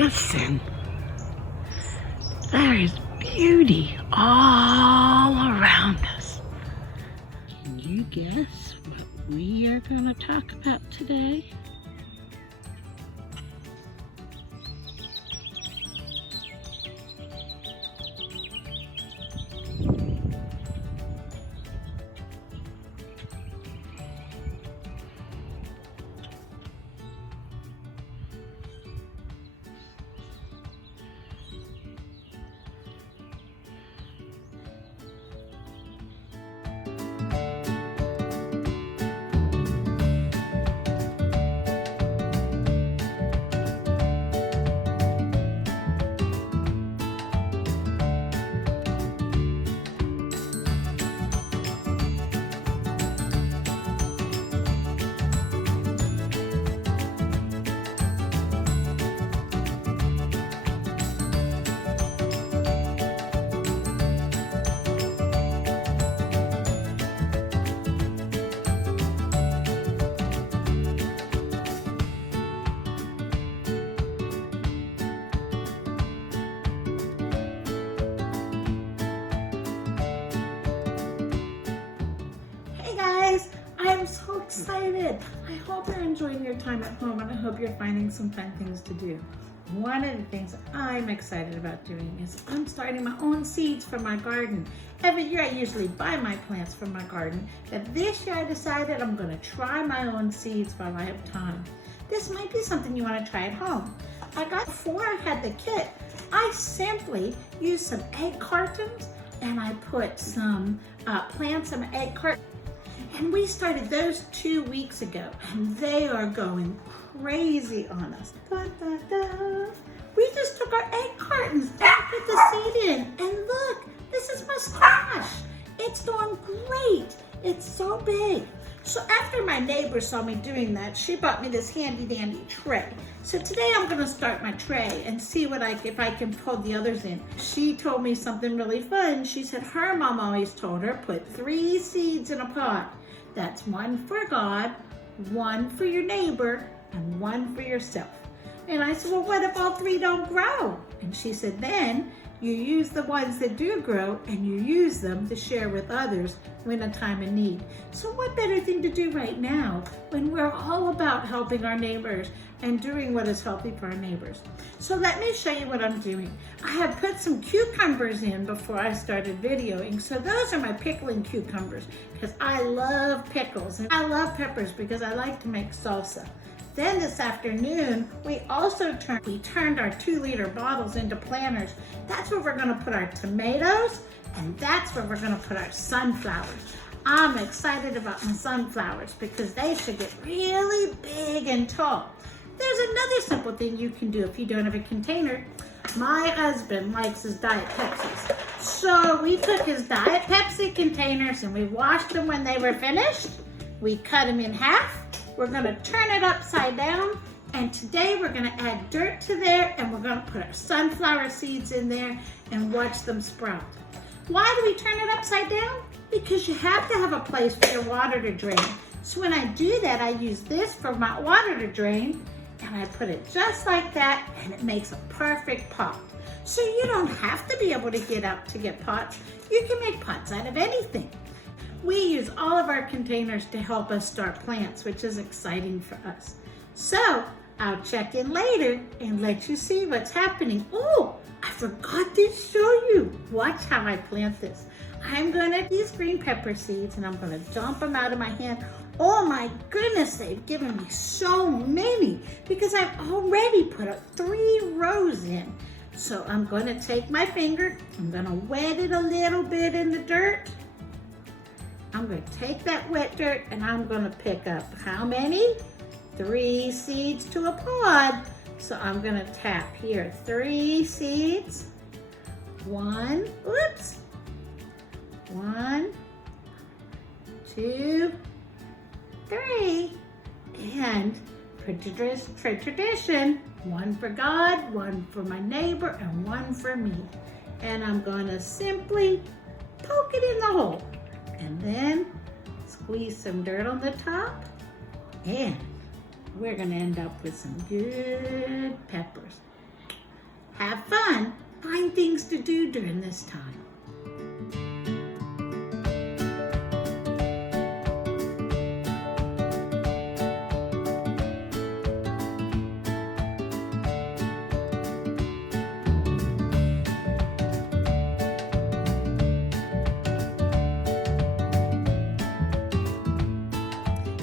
Listen, there is beauty all around us. Can you guess what we are going to talk about today? I'm so excited. I hope you're enjoying your time at home, and I hope you're finding some fun things to do. One of the things I'm excited about doing is I'm starting my own seeds for my garden. Every year I usually buy my plants from my garden, but this year I decided I'm going to try my own seeds while I have time. This might be something you want to try at home. Before I had the kit, I simply used some egg cartons and I put some plants in egg cartons. And we started those 2 weeks ago, and they are going crazy on us. Da, da, da. We just took our egg cartons and put the seed in, and look, this is my squash. It's doing great. It's so big. So after my neighbor saw me doing that, she bought me this handy dandy tray. So today I'm gonna start my tray and see if I can pull the others in. She told me something really fun. She said her mom always told her, put 3 seeds in a pot. That's 1 for God, 1 for your neighbor, and 1 for yourself. And I said, well, what if all 3 don't grow? And she said, then you use the ones that do grow and you use them to share with others when a time of need. So what better thing to do right now when we're all about helping our neighbors and doing what is healthy for our neighbors? So let me show you what I'm doing. I have put some cucumbers in before I started videoing. So those are my pickling cucumbers because I love pickles, and I love peppers because I like to make salsa. Then this afternoon, we turned our 2-liter bottles into planters. That's where we're gonna put our tomatoes, and that's where we're gonna put our sunflowers. I'm excited about my sunflowers because they should get really big and tall. There's another simple thing you can do if you don't have a container. My husband likes his Diet Pepsis. So we took his Diet Pepsi containers and we washed them when they were finished. We cut them in half. We're gonna turn it upside down, and today we're gonna add dirt to there, and we're gonna put our sunflower seeds in there and watch them sprout. Why do we turn it upside down? Because you have to have a place for your water to drain. So when I do that, I use this for my water to drain, and I put it just like that, and it makes a perfect pot. So you don't have to be able to get out to get pots. You can make pots out of anything. We use all of our containers to help us start plants, which is exciting for us. So I'll check in later and let you see what's happening. Oh, I forgot to show you. Watch how I plant this. I'm gonna use green pepper seeds and I'm gonna dump them out of my hand. Oh my goodness, they've given me so many because I've already put up 3 rows in. So I'm gonna take my finger, I'm gonna wet it a little bit in the dirt. I'm going to take that wet dirt and I'm going to pick up how many? 3 seeds to a pod. So I'm going to tap here 3 seeds. 1, 2, 3. And for tradition, 1 for God, 1 for my neighbor, and 1 for me. And I'm going to simply poke it in the hole. And then squeeze some dirt on the top, and we're gonna end up with some good peppers. have fun, find things to do during this time.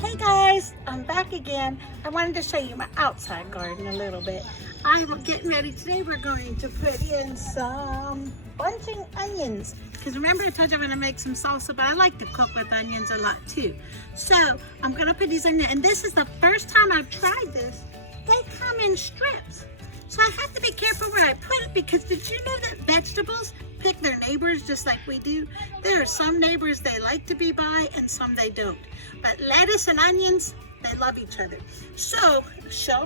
Hey guys, I'm back again. I wanted to show you my outside garden a little bit. I'm getting ready today. We're going to put in some bunching onions. Because remember I told you I'm going to make some salsa, but I like to cook with onions a lot too. So I'm going to put these onions, and this is the first time I've tried this. They come in strips. So I have to be careful where I put it, because did you know that vegetables pick their neighbors just like we do? There are some neighbors they like to be by and some they don't. But lettuce and onions, they love each other. So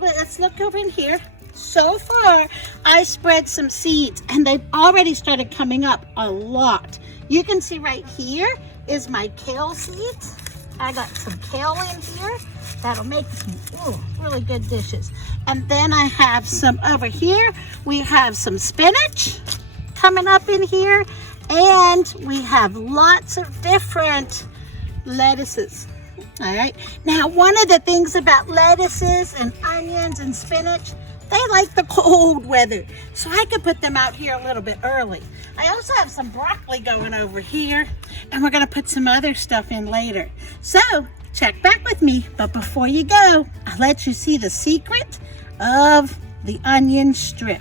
let's look over in here. So far, I spread some seeds and they've already started coming up a lot. You can see right here is my kale seeds. I got some kale in here. That'll make some really good dishes. And then I have some over here. We have some spinach coming up in here. And we have lots of different lettuces. All right. Now, one of the things about lettuces and onions and spinach, they like the cold weather, so I could put them out here a little bit early. I also have some broccoli going over here, and we're gonna put some other stuff in later. So check back with me, but before you go, I'll let you see the secret of the onion strip.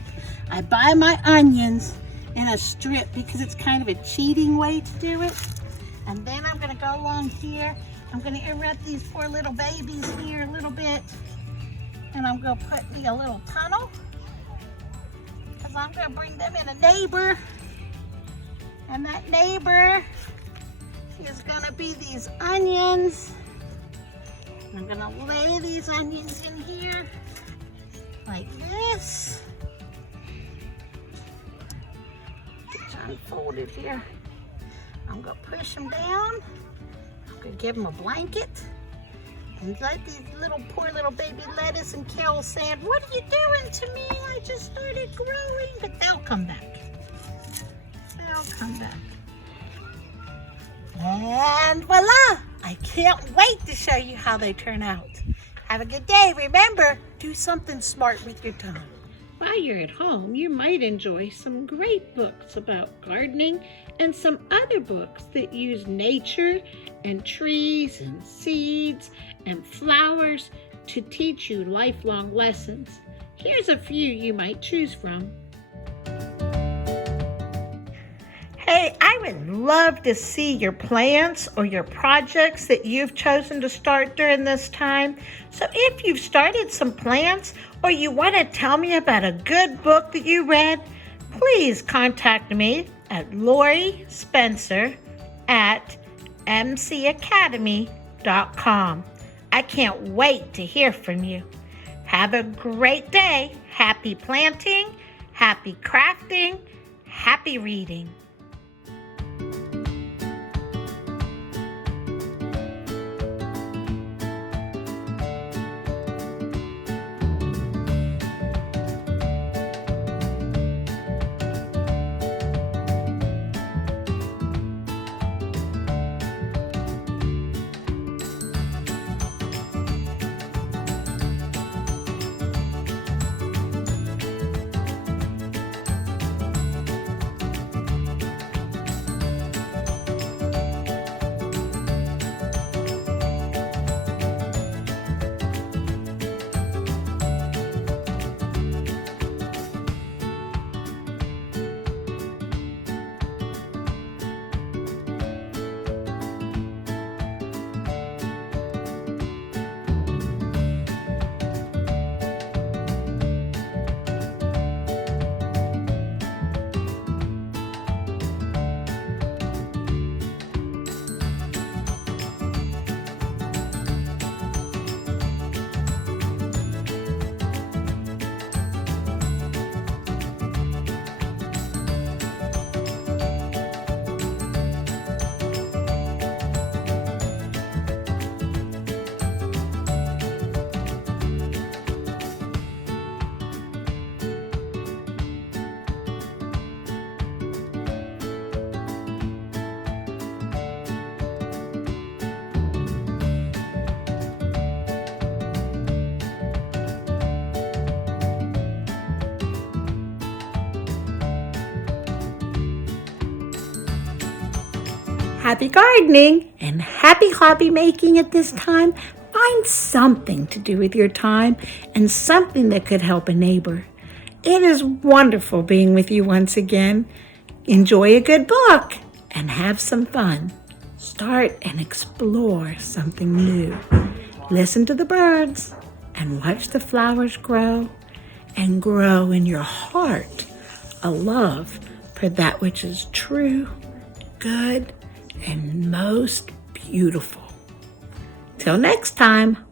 I buy my onions in a strip because it's kind of a cheating way to do it. And then I'm gonna go along here. I'm gonna interrupt these poor little babies here a little bit. And I'm going to put me a little tunnel, because I'm going to bring them in a neighbor. And that neighbor is going to be these onions. I'm going to lay these onions in here like this. Get you unfolded here. I'm going to push them down. I'm going to give them a blanket. And let these poor little baby lettuce and kale saying, "What are you doing to me? I just started growing." But they'll come back. They'll come back. And voila! I can't wait to show you how they turn out. Have a good day. Remember, do something smart with your time. While you're at home, you might enjoy some great books about gardening and some other books that use nature and trees and seeds and flowers to teach you lifelong lessons. Here's a few you might choose from. Hey, I would love to see your plans or your projects that you've chosen to start during this time. So if you've started some plans or you want to tell me about a good book that you read, please contact me at lorrispencer@mcacademy.com. I can't wait to hear from you. Have a great day. Happy planting, happy crafting, happy reading. Happy gardening and happy hobby making at this time. Find something to do with your time and something that could help a neighbor. It is wonderful being with you once again. Enjoy a good book and have some fun. Start and explore something new. Listen to the birds and watch the flowers grow, and grow in your heart a love for that which is true, good, and most beautiful. Till next time.